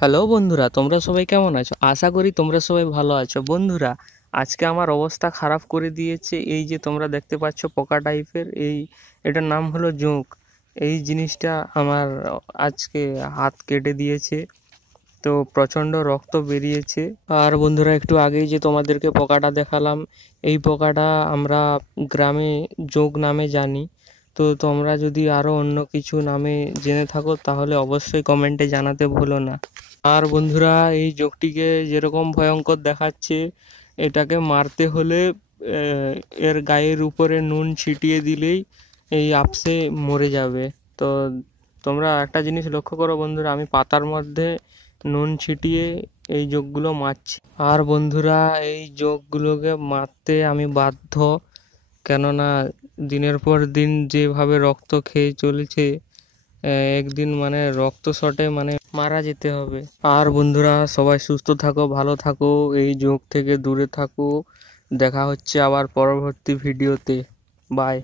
Hello বন্ধুরা, তোমরা সবাই কেমন আছো? আশা করি তোমরা সবাই ভালো আছো। বন্ধুরা, আজকে আমার অবস্থা খারাপ করে দিয়েছে। এই যে তোমরা দেখতে পাচ্ছ পোকা টাইপের, এটার নাম হলো জোঁক। এই জিনিসটা আমার আজকে হাত কেটে দিয়েছে, তো প্রচণ্ড রক্ত বেরিয়েছে। আর বন্ধুরা, একটু আগেই যে তোমাদেরকে পোকাটা দেখালাম, এই পোকাটা আমরা গ্রামে জোঁক নামে জানি। তো তোমরা যদি আরও অন্য কিছু নামে জেনে থাকো তাহলে অবশ্যই কমেন্টে জানাতে ভুলো না। আর বন্ধুরা, এই জোঁকটিকে যেরকম ভয়ঙ্কর দেখাচ্ছে, এটাকে মারতে হলে এর গায়ের উপরে নুন ছিটিয়ে দিলেই এই আপসে মরে যাবে। তো তোমরা একটা জিনিস লক্ষ্য করো বন্ধুরা, আমি পাতার মধ্যে নুন ছিটিয়ে এই জোঁকগুলো মারছি। আর বন্ধুরা, এই জোঁকগুলোকে মারতে আমি বাধ্য, কেননা দিনের পর দিন যেভাবে রক্ত খেয়ে চলেছে, একদিন রক্ত শটে মারা যেতে হবে। আর বন্ধুরা, সবাই সুস্থ থাকো, ভালো থাকো, এই জোঁক থেকে দূরে থাকো। দেখা হচ্ছে আবার পরবর্তী ভিডিওতে। বাই।